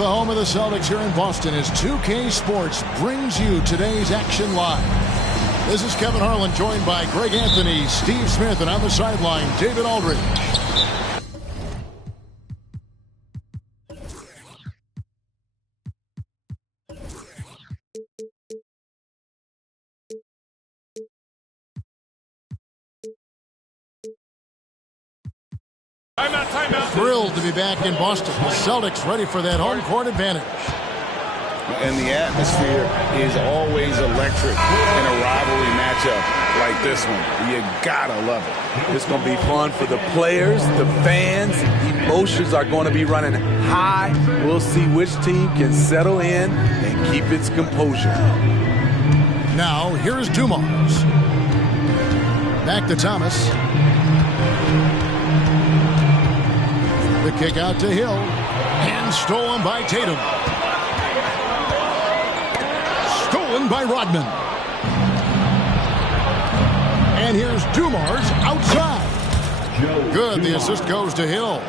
the home of the Celtics here in Boston, as 2K Sports brings you today's action live. This is Kevin Harlan, joined by Greg Anthony, Steve Smith, and on the sideline, David Aldridge. Timeout. Thrilled to be back in Boston. The Celtics ready for that home court advantage. And the atmosphere is always electric in a rivalry matchup like this one. You gotta love it. It's going to be fun for the players, the fans. Emotions are going to be running high. We'll see which team can settle in and keep its composure. Now, here's Dumars. Back to Thomas. The kick out to Hill. And stolen by Tatum. Stolen by Rodman. And here's Dumars outside. Good. The assist goes to Hill.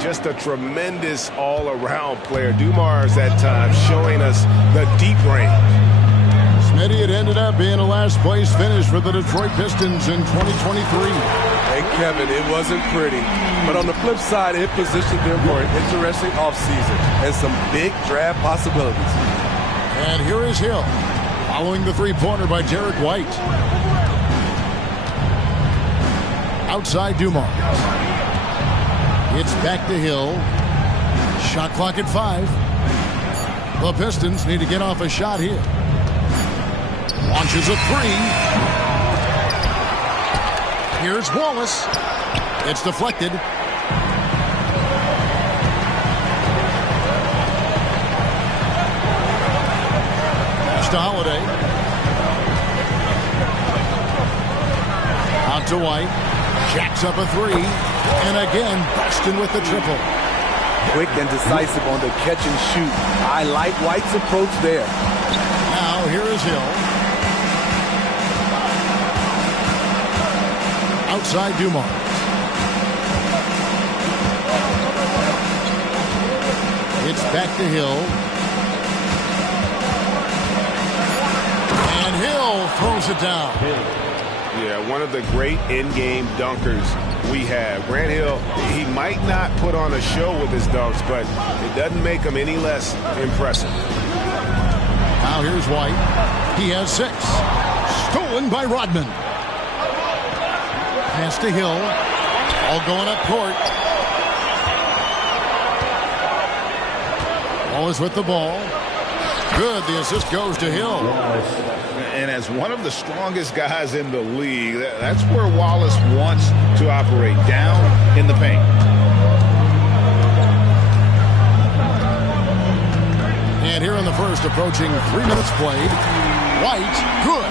Just a tremendous all-around player. Dumars at times showing us the deep range. Smitty, it ended up being a last-place finish for the Detroit Pistons in 2023. Hey, Kevin, it wasn't pretty. But on the flip side, it positioned them for an interesting offseason and some big draft possibilities. And here is Hill, following the three-pointer by Derek White. Outside Dumars. It's back to Hill. Shot clock at 5. The Pistons need to get off a shot here. Launches a three. Here's Wallace. It's deflected. Pass to Holiday. Out to White. Jacks up a three. And again, Boston with the triple. Quick and decisive on the catch and shoot. I like White's approach there. Now here is Hill. Outside Dumars. It's back to Hill. And Hill throws it down. Yeah, one of the great in-game dunkers we have. Grant Hill, he might not put on a show with his dunks, but it doesn't make him any less impressive. Now here's White. He has 6. Stolen by Rodman. Pass to Hill. All going up court. Wallace with the ball. Good. The assist goes to Hill. And as one of the strongest guys in the league, that's where Wallace wants to operate, down in the paint. And here in the first, approaching 3 minutes played. White, good.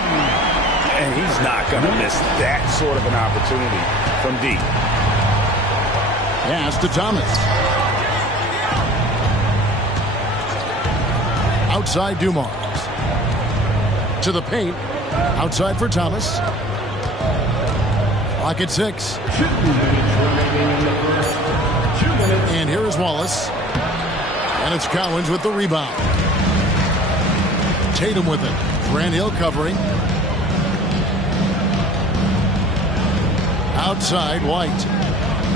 And he's not going to miss that sort of an opportunity from deep. Pass to Thomas. Outside Dumars. To the paint. Outside for Thomas. Clock at 6. And here is Wallace. And it's Collins with the rebound. Tatum with it. Grant Hill covering. Outside, White.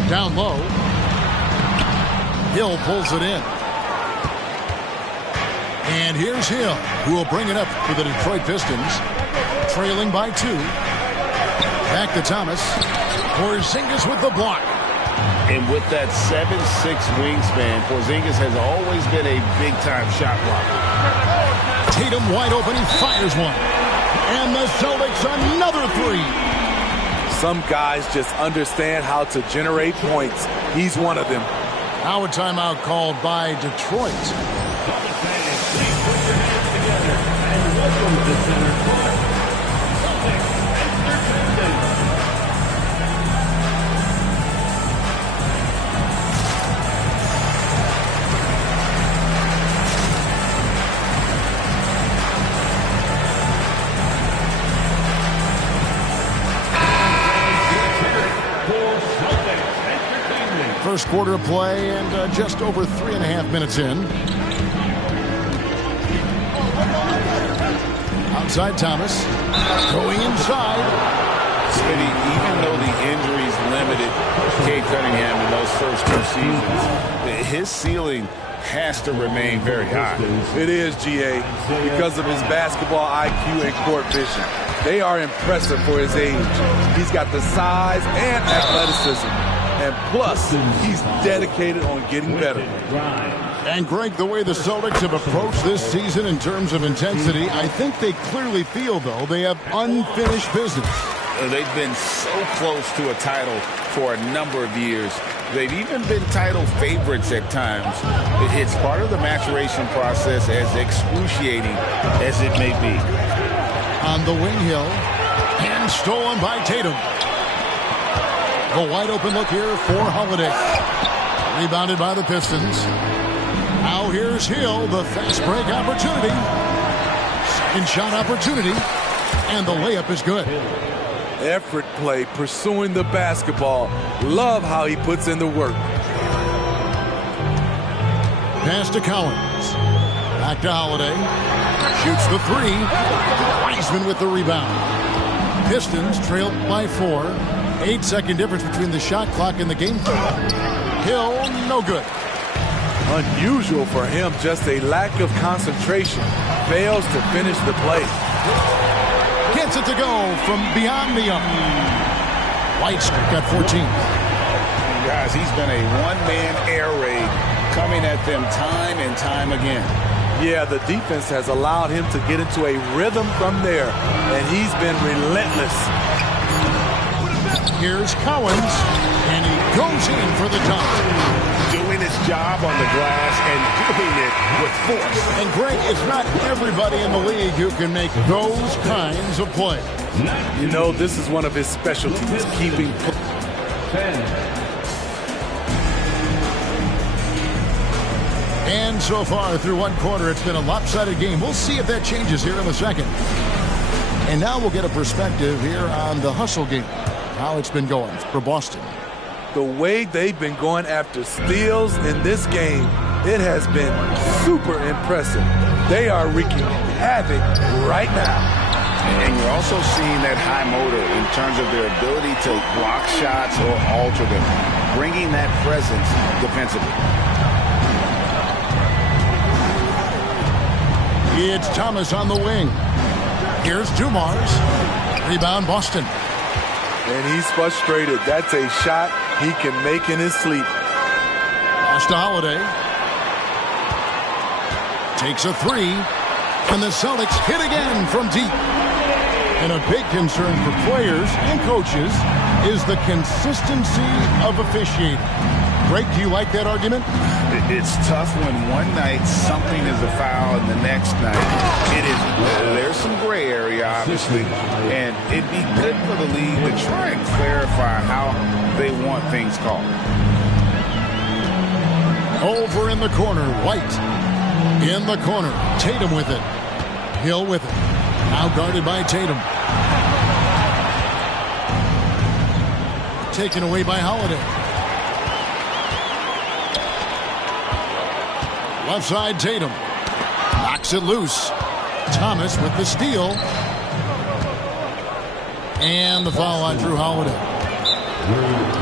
Down low. Hill pulls it in. And here's Hill, who will bring it up for the Detroit Pistons. Trailing by 2. Back to Thomas. Porzingis with the block. And with that 7'6" wingspan, Porzingis has always been a big-time shot blocker. Tatum wide open. He fires one. And the Celtics another 3. Some guys just understand how to generate points. He's one of them. Now a timeout called by Detroit. First quarter of play and just over 3.5 minutes in. outside Thomas. Going inside. Smitty, even though the injuries limited Cade Cunningham in those first 2 seasons, his ceiling has to remain very high. It is, GA, because of his basketball IQ and court vision. They are impressive for his age. He's got the size and athleticism. And plus, he's dedicated on getting better. And Greg, the way the Celtics have approached this season in terms of intensity, I think they clearly feel, though, they have unfinished business. They've been so close to a title for a number of years. They've even been title favorites at times. It's part of the maturation process, as excruciating as it may be. On the wing, Hill, and stolen by Tatum. A wide open look here for Holiday. Rebounded by the Pistons. Now here's Hill, the fast break opportunity. Second shot opportunity, and the layup is good. Effort play, pursuing the basketball. Love how he puts in the work. Pass to Collins. Back to Holiday. Shoots the 3. Wiseman with the rebound. Pistons trailed by 4. 8-second difference between the shot clock and the game clock. Hill, no good. Unusual for him, just a lack of concentration. Fails to finish the play. Gets it to go from beyond the arc. White's got 14. Guys, he's been a one-man air raid, coming at them time and time again. Yeah, the defense has allowed him to get into a rhythm from there, and he's been relentless. Here's Collins, and he goes in for the dunk. Doing his job on the glass and doing it with force. And Greg, it's not everybody in the league who can make those kinds of plays. You know, this is one of his specialties, keeping. And so far through one quarter, it's been a lopsided game. We'll see if that changes here in the second. And now we'll get a perspective here on the hustle game, how it's been going for Boston. The way they've been going after steals in this game, it has been super impressive. They are wreaking havoc right now. And you're also seeing that high motor in terms of their ability to block shots or alter them, bringing that presence defensively. It's Thomas on the wing. Here's Dumars. Rebound Boston. And he's frustrated. That's a shot he can make in his sleep. Pass to Holiday. Takes a 3. And the Celtics hit again from deep. And a big concern for players and coaches is the consistency of officiating. Greg, do you like that argument? It's tough when one night something is a foul and the next night it isn't. There's some gray area, obviously, and it'd be good for the league to try and clarify how they want things called. Over in the corner, White. In the corner, Tatum with it. Hill with it. Now guarded by Tatum. Taken away by Holiday. Left side, Tatum. Knocks it loose. Thomas with the steal. And the foul on Drew Holiday.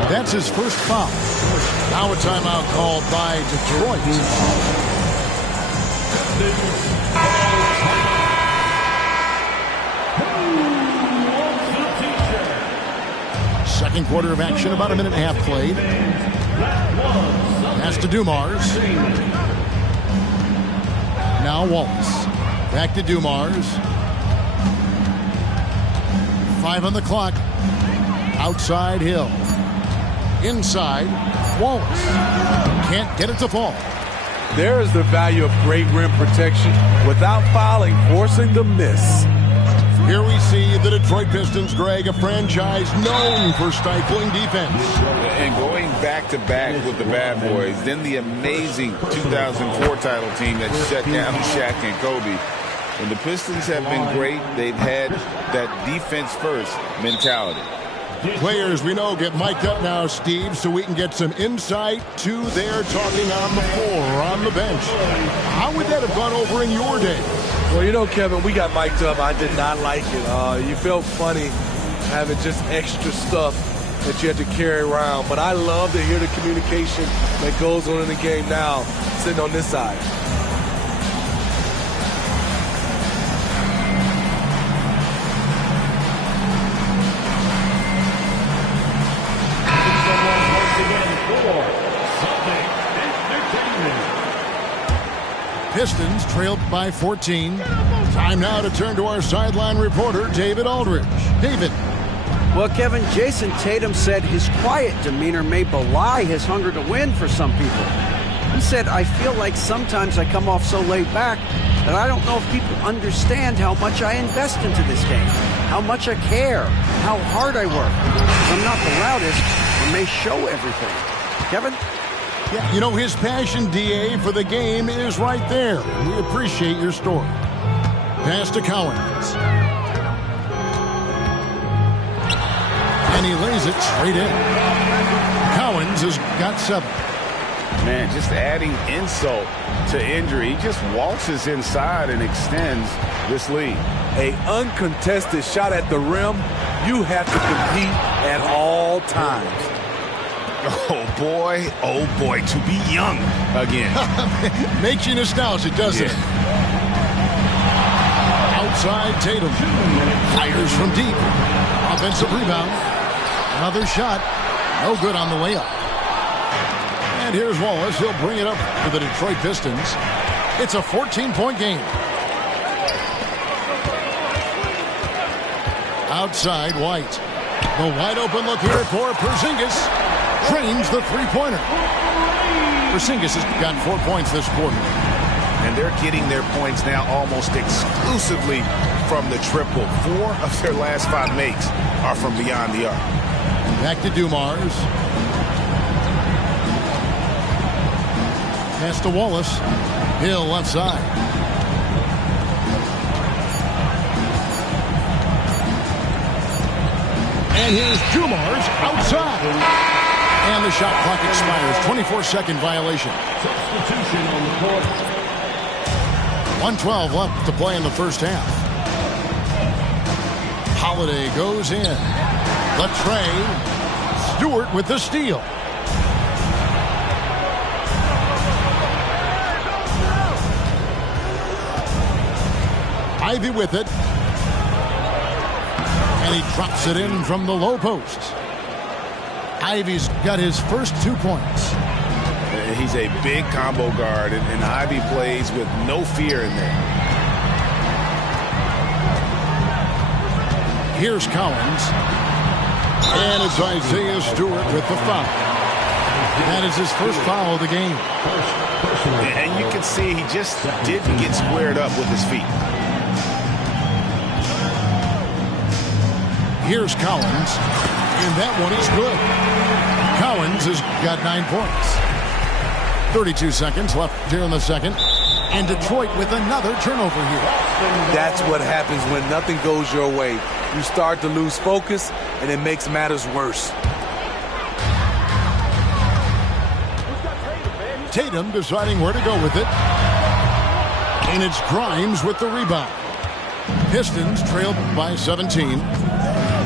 That's his first foul. Now a timeout called by Detroit. Second quarter of action, about a minute and a half played. Pass to Dumars. Now Wallace. Back to Dumars. 5 on the clock. Outside Hill. Inside Wallace. Can't get it to fall. There is the value of great rim protection without fouling, forcing the miss. Here we see the Detroit Pistons, Greg, a franchise known for stifling defense. And going back-to-back with the bad boys, then the amazing 2004 title team that shut down Shaq and Kobe. And the Pistons have been great. They've had that defense-first mentality. Players we know get mic'd up now, Steve, so we can get some insight to their talking on the floor or on the bench. How would that have gone over in your day? Well, you know, Kevin, we got mic'd up. I did not like it. You felt funny having just extra stuff that you had to carry around. But I love to hear the communication that goes on in the game now, sitting on this side. Pistons trailed by 14. Time now to turn to our sideline reporter, David Aldridge. David. Well, Kevin, Jason Tatum said his quiet demeanor may belie his hunger to win for some people. He said, I feel like sometimes I come off so laid back that I don't know if people understand how much I invest into this game, how much I care, how hard I work. I'm not the loudest and may show everything. Kevin? Yeah, you know, his passion, D.A., for the game is right there. We appreciate your story. Pass to Cowens. And he lays it straight in. Cowens has got 7. Man, just adding insult to injury. He just waltzes inside and extends this lead. An uncontested shot at the rim, you have to compete at all times. Oh boy, to be young again. Makes you nostalgic, doesn't it? Outside Tatum. Fires from deep. Offensive rebound. Another shot. No good on the way up. And here's Wallace. He'll bring it up for the Detroit Pistons. It's a 14-point game. Outside White. The wide open look here for Porzingis. Drains the three-pointer. Porzingis has got 4 points this quarter. And they're getting their points now almost exclusively from the triple. 4 of their last 5 makes are from beyond the arc. Back to Dumars. Pass to Wallace. Hill left side. And here's Dumars outside. And the shot clock expires. 24-second violation. Substitution on the court. 1:12 left to play in the first half. Holiday goes in. Latrey. Stewart with the steal. Ivy with it. And he drops it in from the low post. Ivy's got his first 2 points. He's a big combo guard, and Ivy plays with no fear in there. Here's Cowens. And it's Isaiah Stewart with the foul. That is his first foul of the game. And you can see he just didn't get squared up with his feet. Here's Cowens. And that one is good. Cowens has got 9 points. 32 seconds left here in the second. And Detroit with another turnover here. That's what happens when nothing goes your way. You start to lose focus, and it makes matters worse. Tatum deciding where to go with it. And it's Grimes with the rebound. Pistons trailed by 17.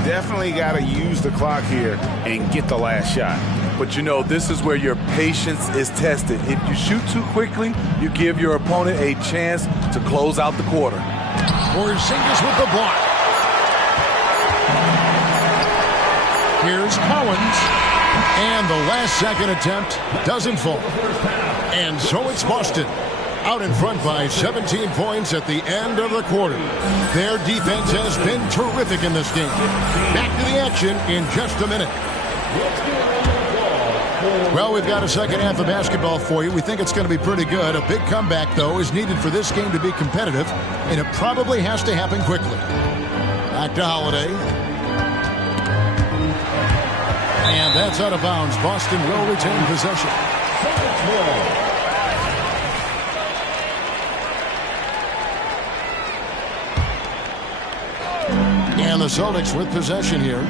Definitely got to use the clock here and get the last shot. But you know, this is where your patience is tested. If you shoot too quickly, you give your opponent a chance to close out the quarter. Porzingis with the block. Here's Cowens. And the last second attempt doesn't fall. And so it's Boston out in front by 17 points at the end of the quarter. Their defense has been terrific in this game. Back to the action in just a minute. Well, we've got a second half of basketball for you. We think it's going to be pretty good. A big comeback, though, is needed for this game to be competitive, and it probably has to happen quickly. Back to Holiday. And that's out of bounds. Boston will retain possession. And the Celtics with possession here.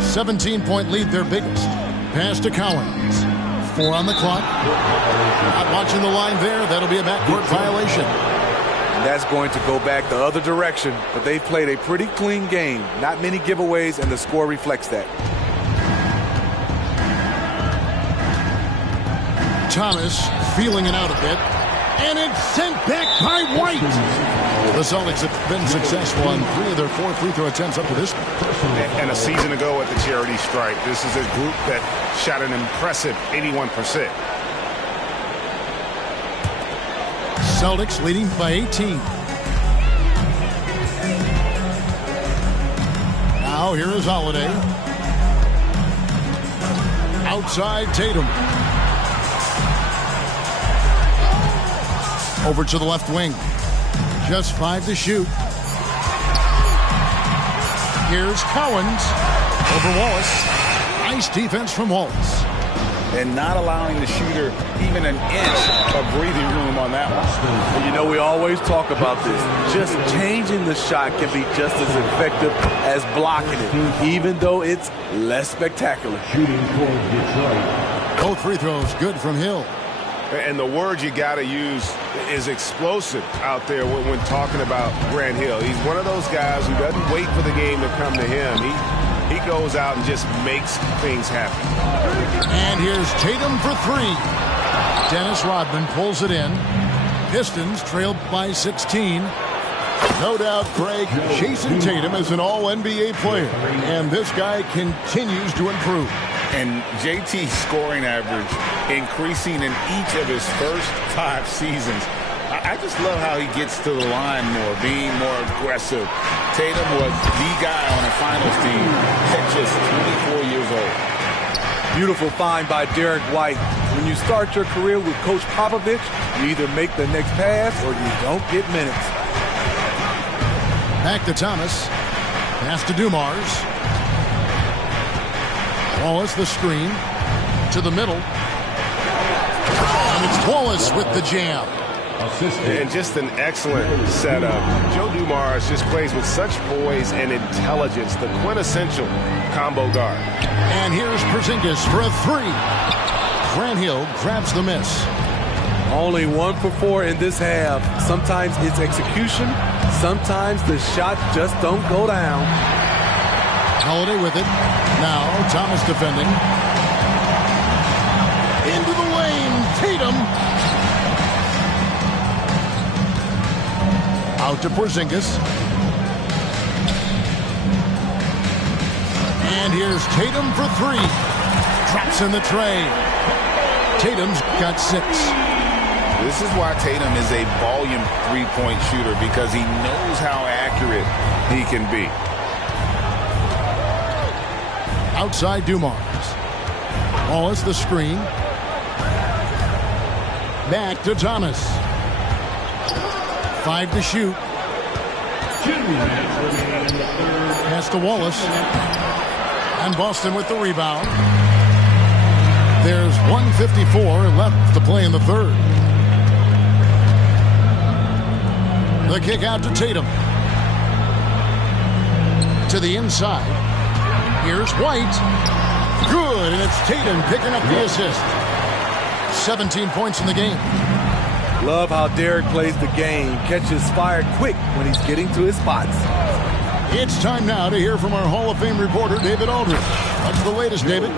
17-point lead, their biggest. Pass to Cowens. 4 on the clock. Not watching the line there. That'll be a backcourt violation. That's going to go back the other direction, but they've played a pretty clean game. Not many giveaways, and the score reflects that. Thomas feeling it out a bit, and it's sent back by White. The Celtics have been successful on 3 of their 4 free throw attempts up to this point. And a season ago at the charity stripe, this is a group that shot an impressive 81%. Celtics leading by 18. Now here is Holiday. Outside Tatum. Over to the left wing. Just 5 to shoot. Here's Cowens over Wallace. Nice defense from Wallace. And not allowing the shooter even an inch of breathing room on that one. You know, we always talk about this. Just changing the shot can be just as effective as blocking it, even though it's less spectacular. Shooting towards Detroit. Both free throws good from Hill. And the word you got to use is explosive out there when talking about Grant Hill. He's one of those guys who doesn't wait for the game to come to him. He goes out and just makes things happen. And here's Tatum for 3. Dennis Rodman pulls it in. Pistons trailed by 16. No doubt, Craig, Jason Tatum is an all-NBA player, and this guy continues to improve. And JT's scoring average increasing in each of his first 5 seasons. I just love how he gets to the line more, being more aggressive. Tatum was the guy on the finals team at just 24 years old. Beautiful find by Derek White. When you start your career with Coach Popovich, you either make the next pass or you don't get minutes. Back to Thomas. Pass to Dumars. Wallace the screen. To the middle. And it's Wallace with the jam. And just an excellent setup. Joe Dumars just plays with such poise and intelligence, the quintessential combo guard. And here's Porzingis for a 3. Grant Hill grabs the miss. Only 1 for 4 in this half. Sometimes it's execution. Sometimes the shot just don't go down. Holiday with it. Now Thomas defending. Into the lane. Tatum. Out to Porzingis. And here's Tatum for 3. Drops in the tray. Tatum's got 6. This is why Tatum is a volume 3-point shooter, because he knows how accurate he can be. Outside Dumars. Wallace the screen. Back to Thomas. 5 to shoot. 2 minutes remaining in the third. Pass to Wallace. And Boston with the rebound. There's 1:54 left to play in the third. The kick out to Tatum. To the inside. Here's White. Good, and it's Tatum picking up the assist. 17 points in the game. Love how Derek plays the game. Catches fire quick when he's getting to his spots. It's time now to hear from our Hall of Fame reporter, David Aldridge. What's the latest, David?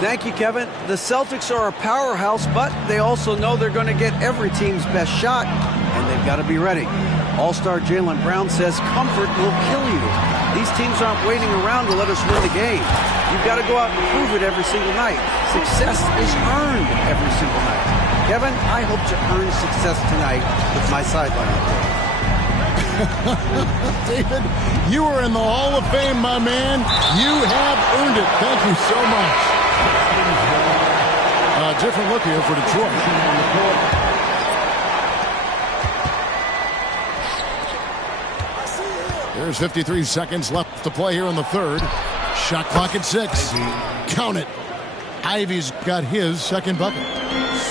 Thank you, Kevin. The Celtics are a powerhouse, but they also know they're going to get every team's best shot, and they've got to be ready. All-star Jaylen Brown says comfort will kill you. These teams aren't waiting around to let us win the game. You've got to go out and prove it every single night. Success is earned every single night. Kevin, I hope to earn success tonight with my sideline report. David, you are in the Hall of Fame, my man. You have earned it. Thank you so much. A different look here for Detroit. There's 53 seconds left to play here in the third. Shot clock at 6. Count it. Ivy's got his second bucket.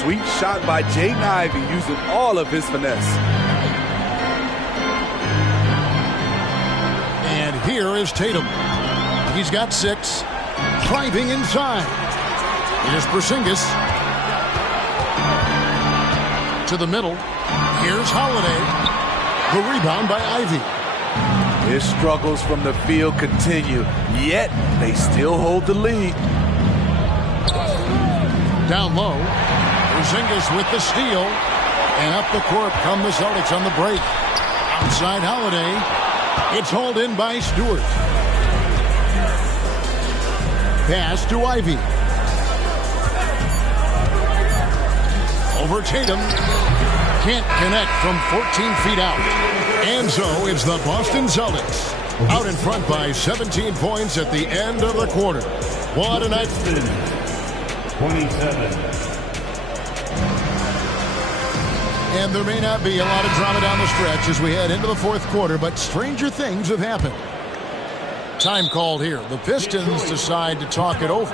Sweet shot by Jaden Ivey, using all of his finesse. And here is Tatum. He's got 6. Driving inside. Here's Porzingis. To the middle. Here's Holiday. The rebound by Ivy. His struggles from the field continue, yet they still hold the lead. Down low, Porzingis with the steal. And up the court come the Celtics on the break. Outside Holiday. It's hauled in by Stewart. Pass to Ivy. Over Tatum. Can't connect from 14 feet out. And so it's the Boston Celtics out in front by 17 points at the end of the quarter. What a night. 27. And there may not be a lot of drama down the stretch as we head into the fourth quarter, but stranger things have happened. Time called here. The Pistons decide to talk it over.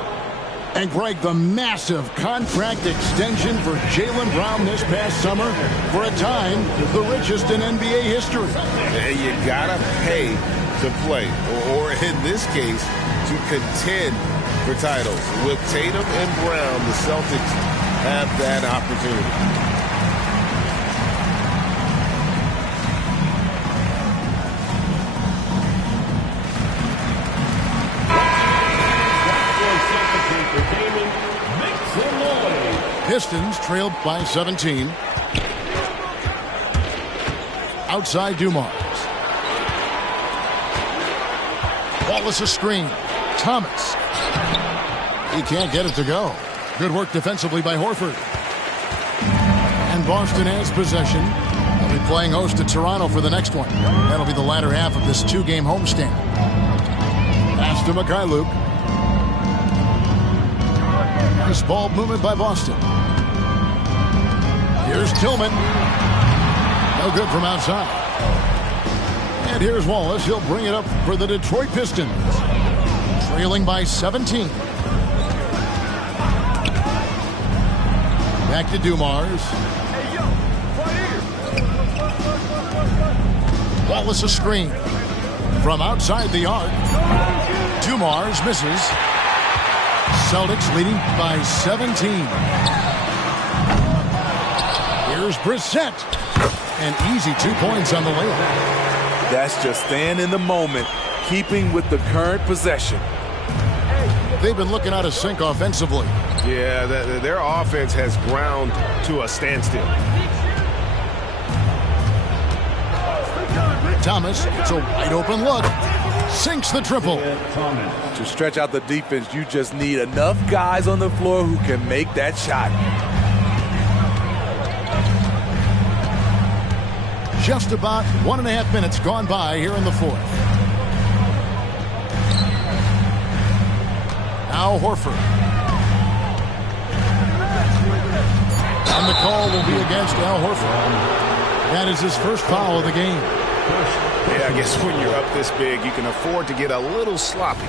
And Greg, the massive contract extension for Jaylen Brown this past summer, for a time, the richest in NBA history. You gotta pay to play, or in this case, to contend for titles. With Tatum and Brown, the Celtics have that opportunity. Pistons trailed by 17. Outside Dumars. Wallace a screen. Thomas. He can't get it to go. Good work defensively by Horford. And Boston has possession. They'll be playing host to Toronto for the next one. That'll be the latter half of this two-game homestand. Pass to Mikhailuk. Nice ball movement by Boston. Here's Tillman. No good from outside. And here's Wallace. He'll bring it up for the Detroit Pistons. Trailing by 17. Back to Dumars. Wallace a screen. From outside the arc. Dumars misses. Celtics leading by 17. Here's Brissett. An easy 2 points on the layup. That's just staying in the moment, keeping with the current possession. They've been looking out of sync offensively. Yeah, their offense has ground to a standstill. Thomas, it's a wide open look. Sinks the triple. To stretch out the defense, you just need enough guys on the floor who can make that shot. Just about 1.5 minutes gone by here in the fourth. Now Horford. And the call will be against Al Horford. That is his first foul of the game. Yeah, I guess when you're up this big, you can afford to get a little sloppy.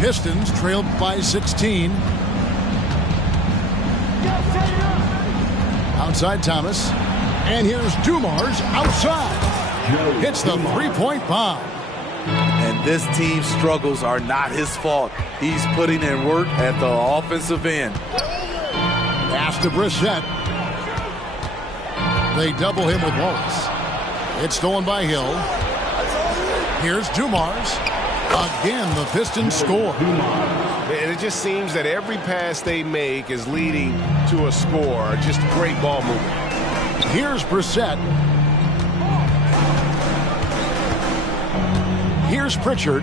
Pistons trailed by 16. Outside Thomas. And here's Dumars outside. Hits the three-point bomb. And this team's struggles are not his fault. He's putting in work at the offensive end. Pass to Brissett. They double him with Wallace. It's stolen by Hill. Here's Dumars. Again, the Pistons score. And it just seems that every pass they make is leading to a score. Just great ball movement. Here's Brissett. Here's Pritchard.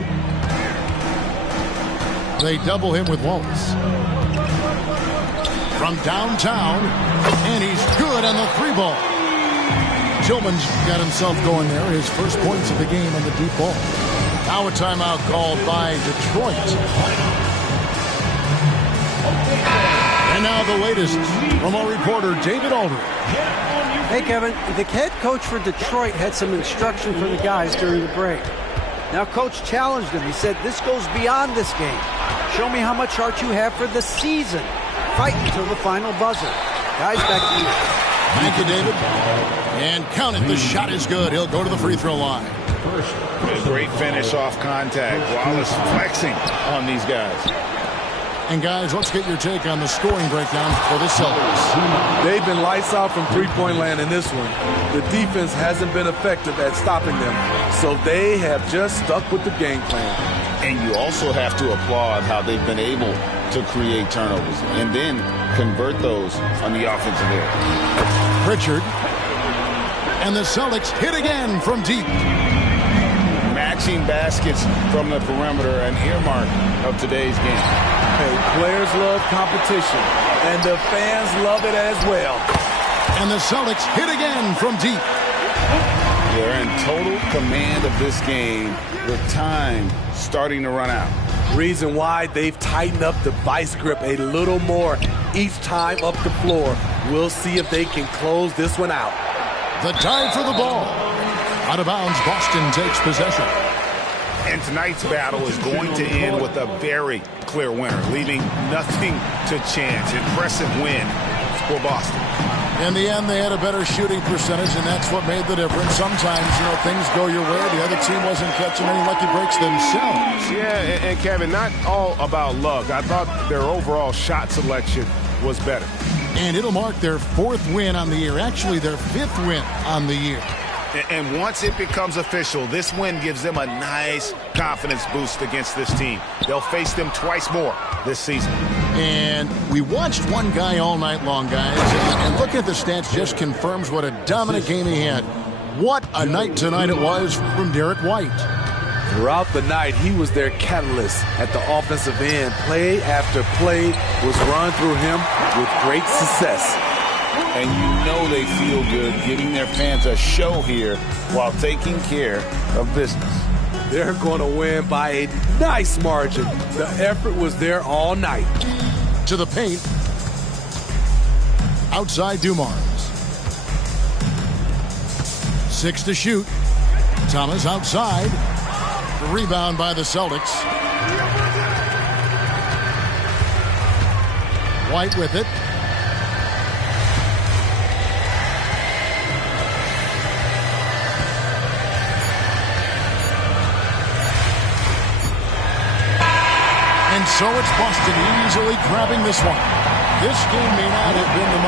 They double him with Wallace. From downtown, and he's good on the three ball. Tillman's got himself going there. His first points of the game on the deep ball. Now a timeout called by Detroit. And now the latest from our reporter, David Aldridge. Hey, Kevin, the head coach for Detroit had some instruction for the guys during the break. Now, Coach challenged him. He said, this goes beyond this game. Show me how much heart you have for the season. Fight until the final buzzer. Guys, back to you. Thank you, David. And count it. The shot is good. He'll go to the free throw line. A great finish off contact. Wallace flexing on these guys. And guys, let's get your take on the scoring breakdown for the Celtics. They've been lights out from three-point land in this one. The defense hasn't been effective at stopping them, so they have just stuck with the game plan. And you also have to applaud how they've been able to create turnovers and then convert those on the offensive end. Pritchard. And the Celtics hit again from deep. Matching baskets from the perimeter, an earmark of today's game. Hey, players love competition, and the fans love it as well. And the Celtics hit again from deep. They're in total command of this game with time starting to run out. Reason why they've tightened up the vice grip a little more each time up the floor. We'll see if they can close this one out. The dive for the ball. Out of bounds, Boston takes possession. And tonight's battle is going to end with a very clear winner, leaving nothing to chance. Impressive win for Boston. In the end, they had a better shooting percentage, and that's what made the difference. Sometimes, things go your way. The other team wasn't catching any lucky breaks themselves. Yeah, and Kevin, not all about luck. I thought their overall shot selection was better. And it'll mark their 4th win on the year. Actually, their 5th win on the year. And once it becomes official, this win gives them a nice confidence boost against this team. They'll face them twice more this season. And we watched one guy all night long, guys. And looking at the stats just confirms what a dominant game he had. What a night tonight it was from Derek White. Throughout the night, he was their catalyst at the offensive end. Play after play was run through him with great success. And they feel good giving their fans a show here while taking care of business. They're going to win by a nice margin. The effort was there all night. To the paint. Outside Dumars. 6 to shoot. Thomas outside. Rebound by the Celtics. White with it. And so it's Boston easily grabbing this one. This game may not have been the